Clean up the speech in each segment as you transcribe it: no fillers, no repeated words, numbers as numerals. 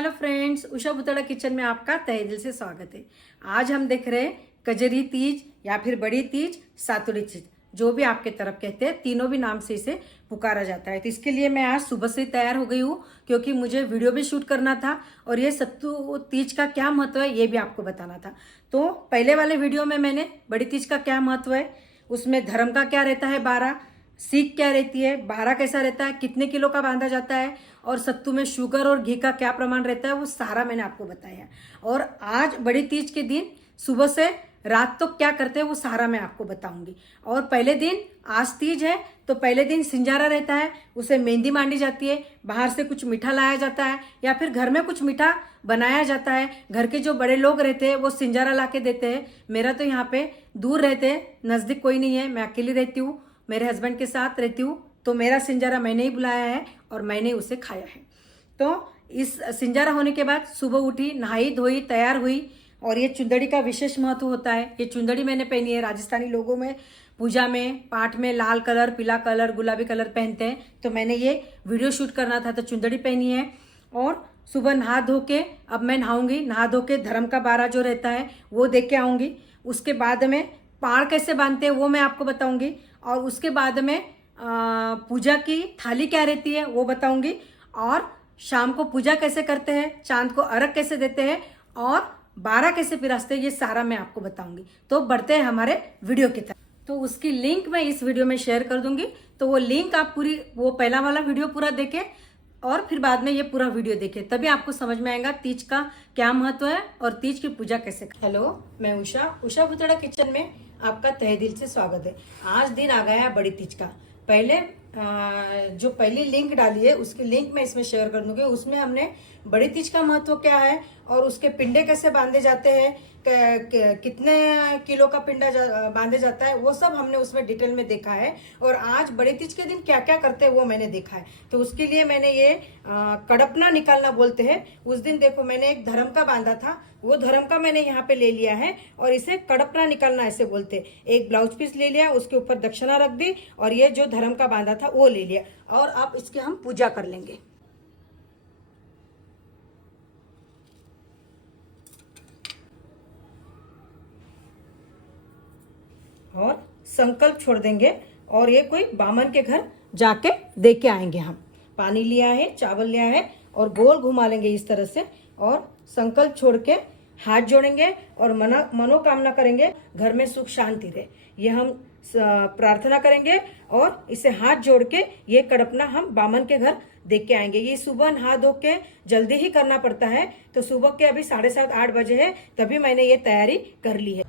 Hello friends, Usha बुतड़ा kitchen में आपका तहे दिल से स्वागत है। आज हम देख रहे हैं कजरी तीज या फिर बड़ी तीज, सातुड़ी तीज, जो भी आपके तरफ कहते हैं, तीनों भी नाम से इसे पुकारा जाता है। तो इसके लिए मैं आज सुबह से तैयार हो गई हूँ, क्योंकि मुझे वीडियो भी शूट करना था और ये सत्तू तीज का क्या महत्व है ये भी आपको बताना था। तो पहले वाले वीडियो में मैंने बड़ी तीज का क्या महत्व है, उसमें धर्म का क्या रहता है, 12 सीख क्या रहती है, 12 कैसा रहता है, कितने किलो का बांधा जाता है, और सत्तू में शुगर और घी का क्या प्रमाण रहता है, वो सारा मैंने आपको बताया। और आज बड़ी तीज के दिन सुबह से रात तक क्या करते हैं वो सारा मैं आपको बताऊंगी। और पहले दिन, आज तीज है तो पहले दिन सिंजारा रहता है, उसे मेहंदी मांडी जाती है, बाहर से कुछ मीठा लाया जाता है या फिर घर में कुछ मीठा बनाया जाता है। घर के जो बड़े लोग रहते हैं वो सिंजारा ला के देते हैं। मेरा तो यहाँ पे दूर रहते हैं, नज़दीक कोई नहीं है, मैं अकेली रहती हूँ, मेरे हस्बैंड के साथ रहती हूँ, तो मेरा सिंजारा मैंने ही बुलाया है और मैंने उसे खाया है। तो इस सिंजारा होने के बाद सुबह उठी, नहाई धोई, तैयार हुई, और ये चुंदड़ी का विशेष महत्व होता है। ये चुंदड़ी मैंने पहनी है। राजस्थानी लोगों में पूजा में, पाठ में लाल कलर, पीला कलर, गुलाबी कलर पहनते हैं, तो मैंने ये वीडियो शूट करना था तो चुंदड़ी पहनी है। और सुबह नहा धो के अब मैं नहाऊंगी, नहा धो के धर्म का 12 जो रहता है वो देख के आऊँगी। उसके बाद में पाड़ कैसे बांधते हैं वो मैं आपको बताऊँगी, और उसके बाद में पूजा की थाली क्या रहती है वो बताऊंगी, और शाम को पूजा कैसे करते हैं, चांद को अर्घ कैसे देते हैं, और 12 कैसे पिरासते हैं, ये सारा मैं आपको बताऊंगी। तो बढ़ते हैं हमारे वीडियो की तरफ। तो उसकी लिंक मैं इस वीडियो में शेयर कर दूंगी, तो वो लिंक आप पूरी, वो पहला वाला वीडियो पूरा देखें और फिर बाद में ये पूरा वीडियो देखें, तभी आपको समझ में आएगा तीज का क्या महत्व है और तीज की पूजा कैसे। हेलो, मैं उषा बुतड़ा किचन में आपका तहे दिल से स्वागत है। आज दिन आ गया है बड़ी तीज का। पहले जो पहली लिंक डाली है उसकी लिंक मैं इसमें शेयर कर दूंगी। उसमें हमने बड़ी तीज का महत्व क्या है और उसके पिंडे कैसे बांधे जाते हैं, कितने किलो का पिंडा बांधे जाता है, वो सब हमने उसमें डिटेल में देखा है। और आज बड़ी तीज के दिन क्या क्या करते हैं वो मैंने देखा है। तो उसके लिए मैंने ये कड़पना निकालना बोलते हैं। उस दिन देखो मैंने एक धर्म का बांधा था, वो धर्म का मैंने यहाँ पे ले लिया है और इसे कड़पना निकालना ऐसे बोलते हैं। एक ब्लाउज पीस ले लिया, उसके ऊपर दक्षिणा रख दी और ये जो धर्म का बांधा था वो ले लिया, और अब इसकी हम पूजा कर लेंगे। और संकल्प छोड़ देंगे और ये कोई बामन के घर जाके दे के आएंगे। हम पानी लिया है, चावल लिया है, और गोल घुमा लेंगे इस तरह से, और संकल्प छोड़ के हाथ जोड़ेंगे और मनोकामना करेंगे, घर में सुख शांति रहे, ये हम प्रार्थना करेंगे। और इसे हाथ जोड़ के ये कड़पना हम बामन के घर देख के आएंगे। ये सुबह नहा धो के जल्दी ही करना पड़ता है, तो सुबह के अभी 7:30-8 बजे है, तभी मैंने ये तैयारी कर ली है।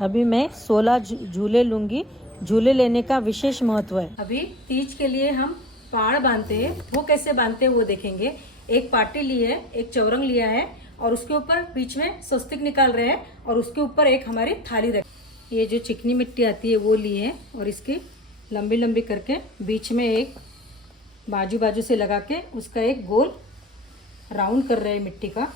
अभी मैं 16 झूले लूंगी। झूले लेने का विशेष महत्व है। अभी तीज के लिए हम पाड़ बांधते हैं, वो कैसे बांधते हैं वो देखेंगे। एक पाटी ली है, एक चौरंग लिया है, और उसके ऊपर बीच में स्वस्तिक निकाल रहे हैं, और उसके ऊपर एक हमारी थाली रखी। ये जो चिकनी मिट्टी आती है वो ली है, और इसकी लंबी लंबी करके बीच में एक बाजू बाजू से लगा के उसका एक गोल राउंड कर रहे हैं मिट्टी का।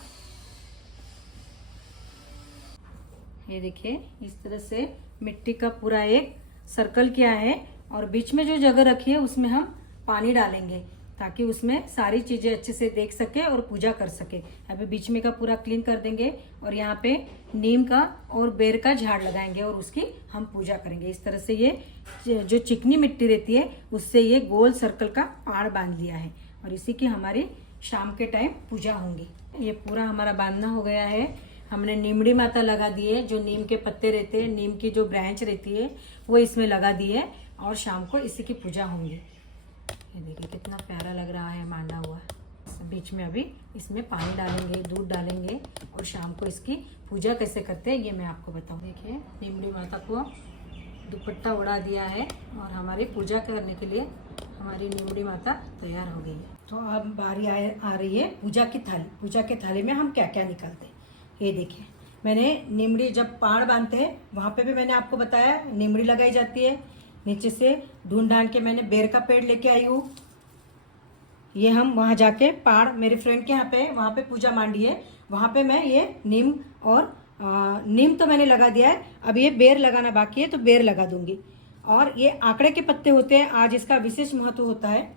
ये देखिए, इस तरह से मिट्टी का पूरा एक सर्कल किया है, और बीच में जो जगह रखी है उसमें हम पानी डालेंगे ताकि उसमें सारी चीजें अच्छे से देख सके और पूजा कर सके। अभी बीच में का पूरा क्लीन कर देंगे, और यहाँ पे नीम का और बेर का झाड़ लगाएंगे और उसकी हम पूजा करेंगे। इस तरह से ये जो चिकनी मिट्टी रहती है उससे ये गोल सर्कल का पाड़ बांध लिया है, और इसी की हमारी शाम के टाइम पूजा होंगी। ये पूरा हमारा बांधना हो गया है। हमने नीमड़ी माता लगा दी है, जो नीम के पत्ते रहते हैं, नीम की जो ब्रांच रहती है वो इसमें लगा दी है, और शाम को इसी की पूजा होंगी। ये देखिए कितना प्यारा लग रहा है बांधा हुआ। बीच में अभी इसमें पानी डालेंगे, दूध डालेंगे, और शाम को इसकी पूजा कैसे करते हैं ये मैं आपको बताऊँ। देखिए, नीमड़ी माता को दुपट्टा उड़ा दिया है, और हमारी पूजा करने के लिए हमारी नीमड़ी माता तैयार हो गई है। तो अब बारी आ रही है पूजा की थाली। पूजा की थाली में हम क्या क्या निकालते हैं ये देखिए। मैंने नीमड़ी, जब पाड़ बांधते हैं वहाँ पे भी मैंने आपको बताया नीमड़ी लगाई जाती है। नीचे से ढूंढ ढांड के मैंने बेर का पेड़ लेके आई हूँ। ये हम वहाँ जाके पाड़ मेरे फ्रेंड के यहाँ पे, वहाँ पे पूजा मांडी है, वहाँ पे मैं ये नीम और नीम तो मैंने लगा दिया है। अब ये बेर लगाना बाकी है, तो बेर लगा दूंगी। और ये आंकड़े के पत्ते होते हैं, आज इसका विशेष महत्व होता है।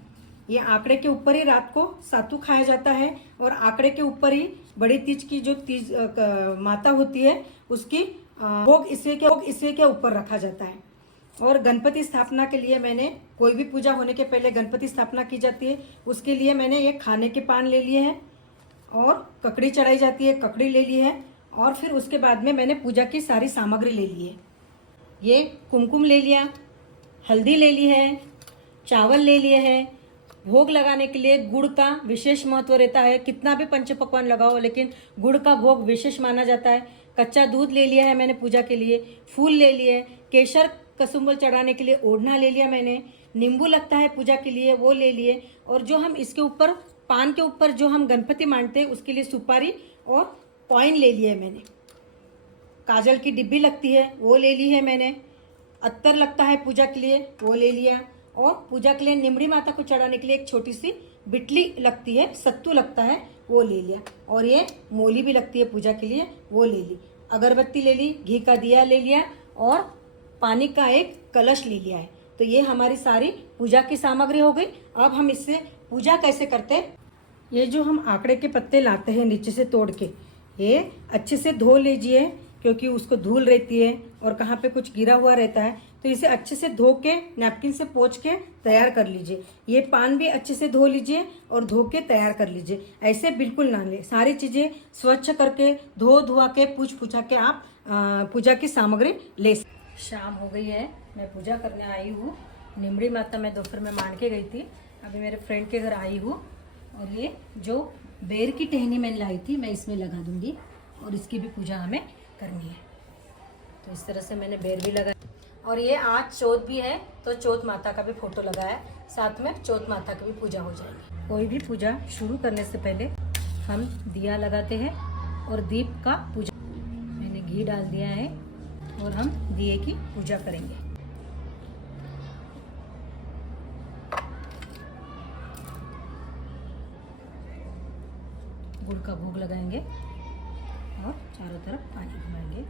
ये आंकड़े के ऊपर ही रात को सातू खाया जाता है और आंकड़े के ऊपर ही बड़ी तीज की जो तीज माता होती है उसकी भोग इसवे के ऊपर रखा जाता है। और गणपति स्थापना के लिए मैंने, कोई भी पूजा होने के पहले गणपति स्थापना की जाती है, उसके लिए मैंने ये खाने के पान ले लिए हैं और ककड़ी चढ़ाई जाती है, ककड़ी ले ली है। और फिर उसके बाद में मैंने पूजा की सारी सामग्री ले ली है। ये कुमकुम ले लिया, हल्दी ले ली है, चावल ले लिए हैं। भोग लगाने के लिए गुड़ का विशेष महत्व रहता है। कितना भी पंच पकवान लगाओ लेकिन गुड़ का भोग विशेष माना जाता है। कच्चा दूध ले लिया है मैंने पूजा के लिए, फूल ले लिए, केसर कसुम्बल चढ़ाने के ओढ़ना ले लिया मैंने, नींबू लगता है पूजा के लिए वो ले लिए। और जो हम इसके ऊपर पान के ऊपर जो हम गणपति मानते हैं उसके लिए सुपारी और कॉइन ले लिए मैंने। काजल की डिब्बी लगती है वो ले ली है मैंने। अत्तर लगता है पूजा के लिए वो ले लिया। और पूजा के लिए निमड़ी माता को चढ़ाने के लिए एक छोटी सी बिटली लगती है, सत्तू लगता है वो ले लिया। और ये मोली भी लगती है पूजा के लिए वो ले ली। अगरबत्ती ले ली, घी का दिया ले लिया और पानी का एक कलश ले लिया है। तो ये हमारी सारी पूजा की सामग्री हो गई। अब हम इससे पूजा कैसे करते हैं। ये जो हम आंकड़े के पत्ते लाते हैं नीचे से तोड़ के, ये अच्छे से धो लीजिए क्योंकि उसको धूल रहती है और कहाँ पे कुछ गिरा हुआ रहता है। तो इसे अच्छे से धो के नैपकिन से पोंछ के तैयार कर लीजिए। ये पान भी अच्छे से धो लीजिए और धो के तैयार कर लीजिए। ऐसे बिल्कुल ना ले, सारी चीज़ें स्वच्छ करके धो धुआ के पूछा के आप पूजा की सामग्री ले। शाम हो गई है, मैं पूजा करने आई हूँ। निमड़ी माता मैं दोपहर में मान के गई थी, अभी मेरे फ्रेंड के घर आई हूँ। और ये जो बेर की टहनी मैंने लाई थी मैं इसमें लगा दूंगी और इसकी भी पूजा हमें करनी है। तो इस तरह से मैंने बेर भी लगाया। और ये आज चौथ भी है तो चौथ माता का भी फोटो लगाया, साथ में चौथ माता की भी पूजा हो जाएगी। कोई भी पूजा शुरू करने से पहले हम दिया लगाते हैं और दीप का पूजा। मैंने घी डाल दिया है और हम दिए की पूजा करेंगे। गुड़ का भोग लगाएंगे और चारों तरफ पानी घुमाएंगे,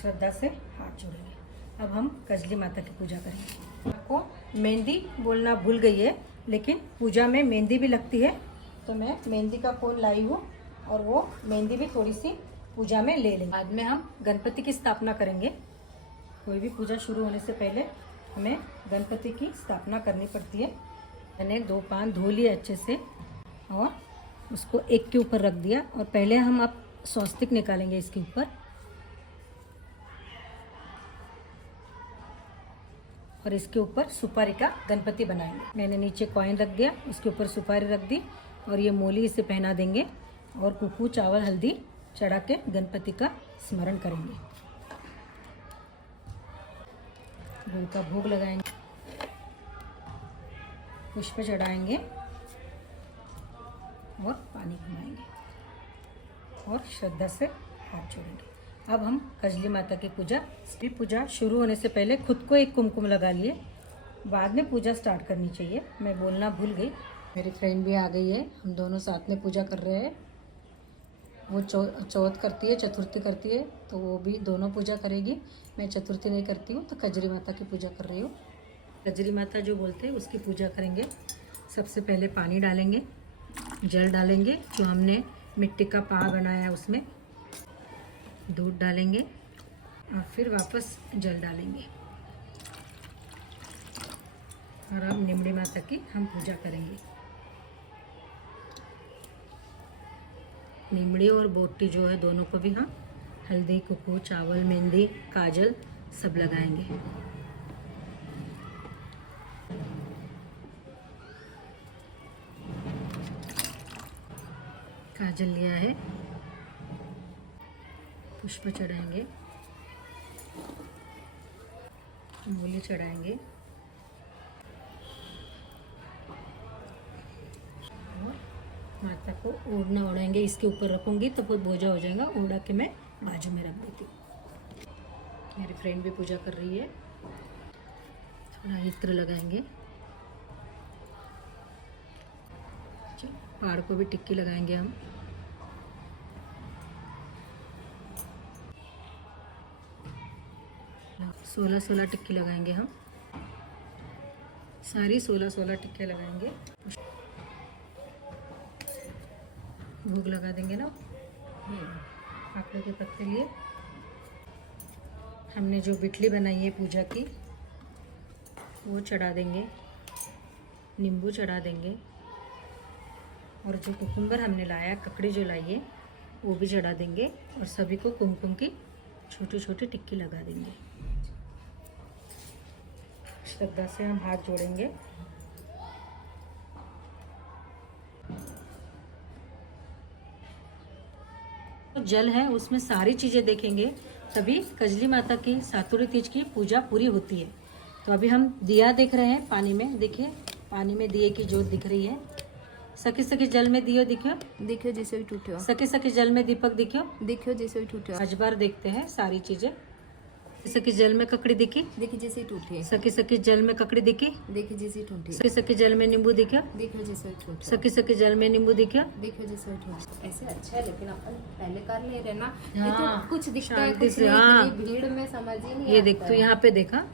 श्रद्धा से हाथ जोड़ेंगे। अब हम कजली माता की पूजा करेंगे। आपको मेहंदी बोलना भूल गई है, लेकिन पूजा में मेहंदी भी लगती है तो मैं मेहंदी का कोन लाई हूँ और वो मेहंदी भी थोड़ी सी पूजा में ले लेंगे। बाद में हम गणपति की स्थापना करेंगे। कोई भी पूजा शुरू होने से पहले हमें गणपति की स्थापना करनी पड़ती है। मैंने 2 पान धो लिए अच्छे से और उसको एक के ऊपर रख दिया। और पहले हम अब स्वस्तिक निकालेंगे इसके ऊपर और इसके ऊपर सुपारी का गणपति बनाएंगे। मैंने नीचे कॉइन रख दिया, उसके ऊपर सुपारी रख दी और ये मोली इसे पहना देंगे और कुकू चावल हल्दी चढ़ा के गणपति का स्मरण करेंगे। गुड़ का भोग लगाएंगे, पुष्प चढ़ाएंगे और पानी घुमाएंगे और श्रद्धा से हाथ जोड़ेंगे। अब हम कजली माता की पूजा शुरू होने से पहले खुद को एक कुमकुम लगा लिए, बाद में पूजा स्टार्ट करनी चाहिए। मैं बोलना भूल गई। मेरी फ्रेंड भी आ गई है, हम दोनों साथ में पूजा कर रहे हैं। वो चौथ करती है, चतुर्थी करती है, तो वो भी दोनों पूजा करेगी। मैं चतुर्थी नहीं करती हूँ तो कजरी माता की पूजा कर रही हूँ। कजरी माता जो बोलते हैं उसकी पूजा करेंगे। सबसे पहले पानी डालेंगे, जल डालेंगे, जो हमने मिट्टी का पा बनाया उसमें दूध डालेंगे और फिर वापस जल डालेंगे। और अब निमड़ी माता की हम पूजा करेंगे। निमड़ी और बोटी जो है दोनों को भी हम हल्दी, कुकू, चावल, मेहंदी, काजल सब लगाएंगे। काजल लिया है, पुष्प चढ़ाएंगे, मूली चढ़ाएंगे और माता को ओढ़ना ओढ़ाएंगे। इसके ऊपर रखूंगी तो बहुत बोझा हो जाएगा, ओढ़ा के मैं बाजू में रख देती हूँ। मेरी फ्रेंड भी पूजा कर रही है। थोड़ा इत्र लगाएंगे, पहाड़ को भी टिक्की लगाएंगे हम। सोलह टिक्की लगाएंगे हम। सारी 16-16 टिक्के लगाएंगे, भोग लगा देंगे ना आंवले के पत्ते लिए। हमने जो बिटली बनाई है पूजा की वो चढ़ा देंगे, नींबू चढ़ा देंगे, और जो कुकुम्बर हमने लाया, ककड़ी जो लाई है वो भी चढ़ा देंगे, और सभी को कुमकुम की छोटी छोटी टिक्की लगा देंगे। श्रद्धा से हम हाथ जोड़ेंगे। जल है उसमें सारी चीज़ें देखेंगे तभी कजली माता की सातुड़ी तीज की पूजा पूरी होती है। तो अभी हम दिया देख रहे हैं पानी में, देखिए पानी में दिए की जोत दिख रही है। सके सके जल में दियो दिखो जैसे भी टूटे, सके सके जल में दीपक देखियो जैसे भी टूटे। अजबार देखते हैं सारी चीजें। सके जल में ककड़ी दिखी, देखिए जैसे टूटे। सके सके जल में ककड़ी दिखी, देखिए जैसे टूटे। सके सके जल में नींबू दिखो, देखियो जैसे टूटे। सके सके जल में नींबू दिखो, देखियो जैसे टूटे। ऐसे अच्छा है, लेकिन अपन पहले कर ले रहे ना, हाँ, ये तो कुछ दिखता है शांति कुछ से, नहीं, हाँ। इतनी भीड़ में समझ ही नहीं ये आता देख तो है। यहाँ पे देखा,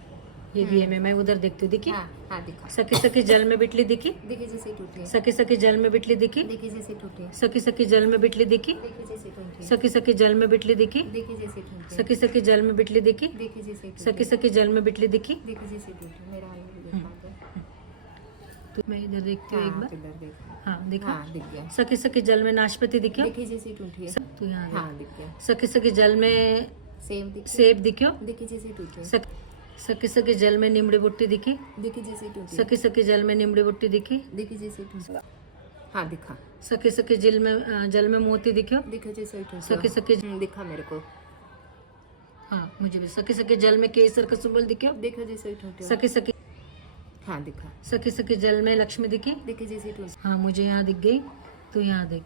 ये दिए में मैं उधर देखती हूँ, दिखी। हाँ दिखा। सके सके जल में बिटली दिखी, देखिए जैसे टूटे। सके सके जल में बिटली दिखी, देखिए जैसे टूटे। सके सके जल में बिटली दिखी, देखिए जैसे टूटे। सके सके जल में बिटली दिखी, देखिए जैसे टूटे। सके सके जल में बिटली दिखी, देखिए जैसे टूटे। सके सके जल में बिटली दिखी। देखिए जैसे टूटे। मेरा वाला भी देखा दे। तो मैं इधर देखती हूँ एक बार, इधर देखा। हाँ देखा। हाँ दिख गया। सके सके जल में नाशपाती दिखो, देखिए जैसे टूटे। तो यहाँ देख। हाँ दिख गया। सके सके जल में सेम दिख। सेब दिखो, देखिए जैसे टूटे। सके सके जल में नीमड़ी बुट्टी दिखी, देखिए जैसे टूटे। सके सके जल में नीमड़ी बुट्टी दिखी, देखिए जैसे टूटे। हाँ दिखा। सके सके जल में मोती दिखो, देखिए जैसे टूटे। सके सके दिखा मेरे को। हाँ मुझे भी। सके सके जल में केसर का सुबल दिखो, देखो जैसे टूटे। सके सके हाँ दिखा। सके सके जल में लक्ष्मी दिखी। देखिए जैसे टूटे। हाँ मुझे यहाँ दिख गई, तो यहाँ देख।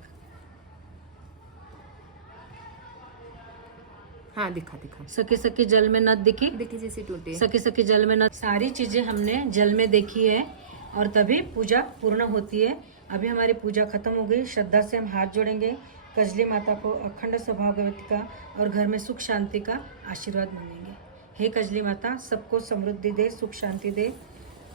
हाँ दिखा दिखा। सके सके जल में नद दिखी, देखिए जैसे टूटे। सके सके जल में नद। सारी चीजें हमने जल में देखी है और तभी पूजा पूर्ण होती है। अभी हमारी पूजा खत्म हो गई। श्रद्धा से हम हाथ जोड़ेंगे, कजली माता को अखंड सौभाग्यवती का और घर में सुख शांति का आशीर्वाद मांगेंगे। हे कजली माता, सबको समृद्धि दे, सुख शांति दे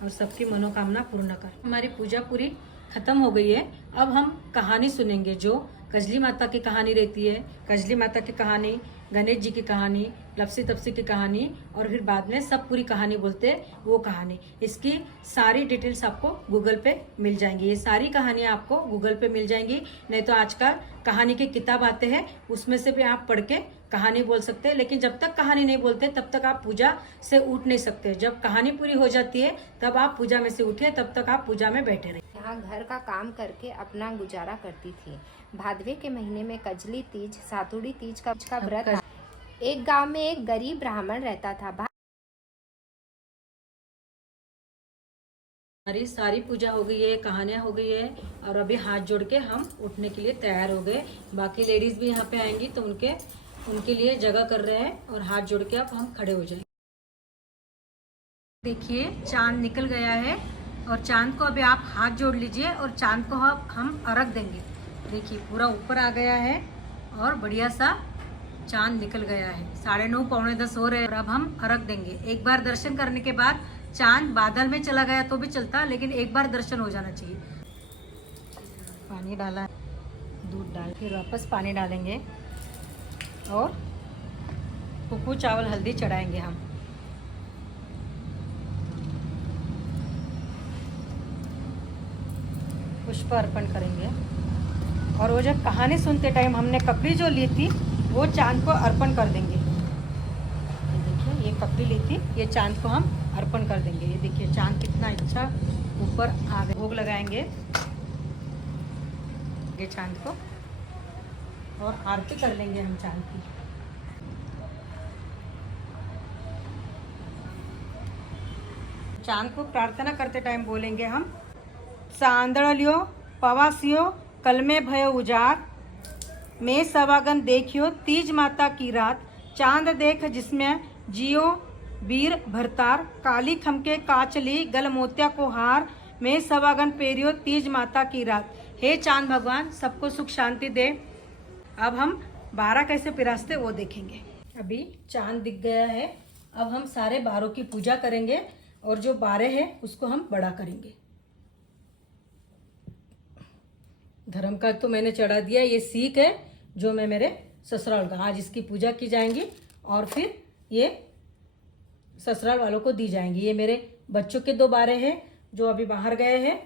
और सबकी मनोकामना पूर्ण कर। हमारी पूजा पूरी खत्म हो गई है। अब हम कहानी सुनेंगे, जो कजली माता की कहानी रहती है। कजली माता की कहानी, गणेश जी की कहानी, लपसी तपसी की कहानी, और फिर बाद में सब पूरी कहानी बोलते हैं वो कहानी। इसकी सारी डिटेल्स आपको गूगल पे मिल जाएंगी। ये सारी कहानियाँ आपको गूगल पे मिल जाएंगी। नहीं तो आजकल कहानी की किताब आते हैं, उसमें से भी आप पढ़ के कहानी बोल सकते हैं। लेकिन जब तक कहानी नहीं बोलते तब तक आप पूजा से उठ नहीं सकते। जब कहानी पूरी हो जाती है तब आप पूजा में से उठिए, तब तक आप पूजा में बैठे रहिए। यहाँ घर का काम करके अपना गुजारा करती थी। भादवे के महीने में कजली तीज, सातुड़ी तीज का व्रत था। एक गांव में एक गरीब ब्राह्मण रहता था। हमारी सारी पूजा हो गई है, कहानियाँ हो गई है, और अभी हाथ जोड़ के हम उठने के लिए तैयार हो गए। बाकी लेडीज भी यहाँ पे आएंगी तो उनके लिए जगह कर रहे हैं, और हाथ जोड़ के अब हम खड़े हो जाएंगे। देखिए चांद निकल गया है, और चांद को अभी आप हाथ जोड़ लीजिए और चांद को हम अर्घ देंगे। देखिए पूरा ऊपर आ गया है और बढ़िया सा चांद निकल गया है। 9:30 पौने 10 हो रहे हैं और अब हम अर्घ देंगे। एक बार दर्शन करने के बाद चांद बादल में चला गया तो भी चलता, लेकिन एक बार दर्शन हो जाना चाहिए। पानी डाला, दूध डाल, फिर वापस पानी डालेंगे और कुकू चावल हल्दी चढ़ाएंगे हम। पुष्प अर्पण करेंगे। और वो जब कहानी सुनते टाइम हमने ककड़ी जो ली थी वो चांद को अर्पण कर देंगे। ये देखिए ये ककड़ी ली थी, ये चांद को हम अर्पण कर देंगे। ये देखिए चांद कितना अच्छा ऊपर आ गया। भोग लगाएंगे ये चांद को और आरती कर लेंगे हम चांद की। चांद को प्रार्थना करते टाइम बोलेंगे हम, चांदलियो पवासियो कल में भयो उजार, मैं सवागन देखियो तीज माता की रात, चांद देख जिसमें जियो वीर भरतार, काली खमके काचली गल मोतिया को हार, मैं सवागन पेरियो तीज माता की रात। हे चांद भगवान, सबको सुख शांति दे। अब हम 12 कैसे पिरासते वो देखेंगे। अभी चांद दिख गया है। अब हम सारे 12 की पूजा करेंगे। और जो 12 है उसको हम बड़ा करेंगे। धर्म का तो मैंने चढ़ा दिया, ये सीख है जो मैं मेरे ससुराल का, आज इसकी पूजा की जाएंगी और फिर ये ससुराल वालों को दी जाएंगी। ये मेरे बच्चों के 2 12 हैं जो अभी बाहर गए हैं,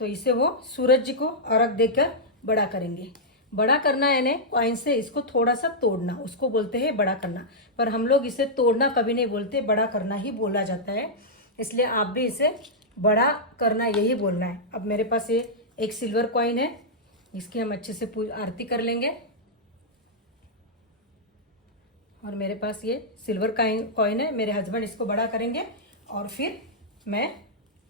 तो इसे वो सूरज जी को अर्घ देकर बड़ा करेंगे। बड़ा करना यानी कॉइन से इसको थोड़ा सा तोड़ना, उसको बोलते हैं बड़ा करना। पर हम लोग इसे तोड़ना कभी नहीं बोलते, बड़ा करना ही बोला जाता है, इसलिए आप भी इसे बड़ा करना यही बोलना है। अब मेरे पास ये एक सिल्वर कॉइन है, इसकी हम अच्छे से आरती कर लेंगे। और मेरे पास ये सिल्वर कॉइन है, मेरे हस्बैंड इसको बड़ा करेंगे और फिर मैं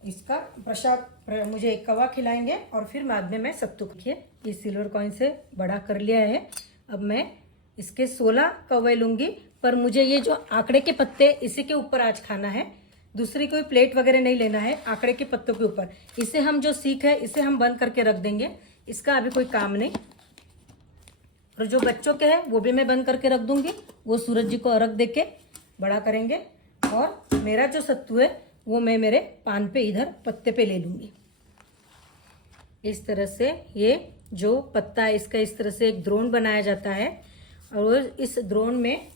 इसका प्रसाद, मुझे एक कवा खिलाएंगे और फिर बाद में मैं सत्तू खिए। ये सिल्वर कॉइन से बड़ा कर लिया है। अब मैं इसके 16 कवे लूंगी, पर मुझे ये जो आंकड़े के पत्ते इसी के ऊपर आज खाना है, दूसरी कोई प्लेट वगैरह नहीं लेना है, आंकड़े के पत्तों के ऊपर। इसे हम जो सीख है इसे हम बंद करके रख देंगे, इसका अभी कोई काम नहीं। और जो बच्चों के हैं वो भी मैं बंद करके रख दूंगी, वो सूरज जी को अर्घ देके बड़ा करेंगे। और मेरा जो सत्तू है वो मैं मेरे पान पे इधर पत्ते पे ले लूंगी। इस तरह से ये जो पत्ता है इसका इस तरह से एक द्रोण बनाया जाता है और इस द्रोण में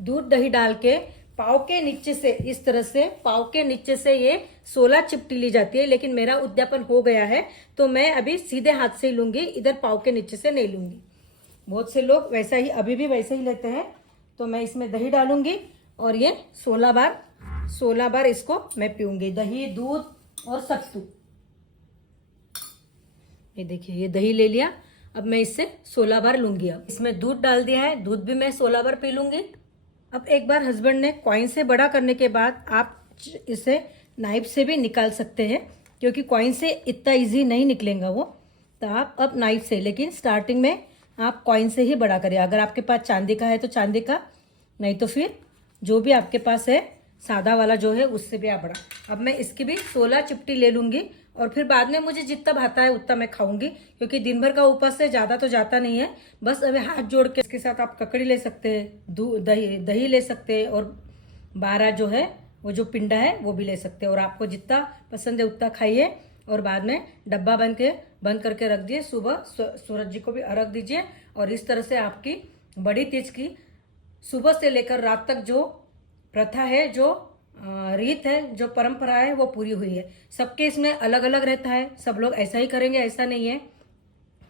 दूध दही डाल के पाव के नीचे से, इस तरह से पाव के नीचे से ये 16 चिपटी ली जाती है। लेकिन मेरा उद्यापन हो गया है तो मैं अभी सीधे हाथ से ही लूंगी, इधर पाव के नीचे से नहीं लूंगी। बहुत से लोग वैसा ही अभी भी वैसे ही लेते हैं। तो मैं इसमें दही डालूंगी और ये 16 बार इसको मैं पीऊंगी, दही दूध और सत्तू। ये देखिए ये दही ले लिया, अब मैं इससे 16 बार लूंगी। अब इसमें दूध डाल दिया है, दूध भी मैं 16 बार पी लूंगी। अब एक बार हस्बैंड ने कॉइन से बड़ा करने के बाद आप इसे नाइफ से भी निकाल सकते हैं, क्योंकि कॉइन से इतना इजी नहीं निकलेगा वो, तो आप अब नाइफ से, लेकिन स्टार्टिंग में आप कॉइन से ही बड़ा करिए। अगर आपके पास चांदी का है तो चांदी का, नहीं तो फिर जो भी आपके पास है सादा वाला जो है उससे भी आप बड़ा। अब मैं इसकी भी 16 चिपटी ले लूंगी और फिर बाद में मुझे जितना भाता है उतना मैं खाऊंगी, क्योंकि दिन भर का उपास से ज्यादा तो जाता नहीं है। बस अभी हाथ जोड़ के इसके साथ आप ककड़ी ले सकते हैं, दही ले सकते हैं, और 12 जो है वो जो पिंडा है वो भी ले सकते हैं। और आपको जितना पसंद है उतना खाइए और बाद में डब्बा बंद करके रख दिए। सुबह सूरज जी को भी अर्घ दीजिए और इस तरह से आपकी बड़ी तीज की सुबह से लेकर रात तक जो प्रथा है, जो रीत है, जो परंपरा है वो पूरी हुई है। सबके इसमें अलग अलग रहता है, सब लोग ऐसा ही करेंगे ऐसा नहीं है।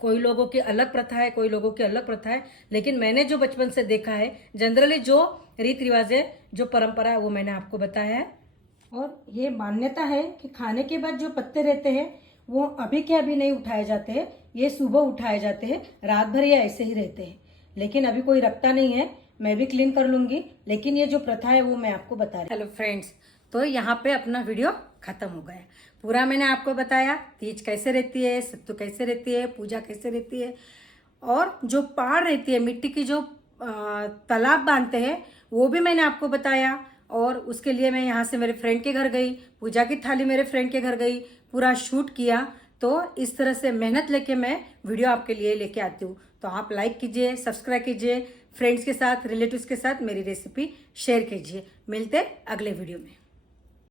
कोई लोगों की अलग प्रथा है, कोई लोगों की अलग प्रथा है, लेकिन मैंने जो बचपन से देखा है जनरली जो रीत रिवाज है, जो परंपरा है वो मैंने आपको बताया है। और ये मान्यता है कि खाने के बाद जो पत्ते रहते हैं वो अभी के अभी नहीं उठाए जाते हैं, ये सुबह उठाए जाते हैं, रात भर ये ऐसे ही रहते हैं। लेकिन अभी कोई रखता नहीं है, मैं भी क्लीन कर लूंगी, लेकिन ये जो प्रथा है वो मैं आपको बता रही हूँ। हेलो फ्रेंड्स, तो यहाँ पे अपना वीडियो खत्म हो गया। पूरा मैंने आपको बताया तीज कैसे रहती है, सत्तू कैसे रहती है, पूजा कैसे रहती है, और जो पाड़ रहती है मिट्टी की, जो तालाब बांधते हैं वो भी मैंने आपको बताया। और उसके लिए मैं यहाँ से मेरे फ्रेंड के घर गई, पूजा की थाली मेरे फ्रेंड के घर गई, पूरा शूट किया। तो इस तरह से मेहनत लेके मैं वीडियो आपके लिए लेके आती हूँ। तो आप लाइक कीजिए, सब्सक्राइब कीजिए, फ्रेंड्स के साथ, रिलेटिव्स के साथ मेरी रेसिपी शेयर कीजिए। मिलते अगले वीडियो में।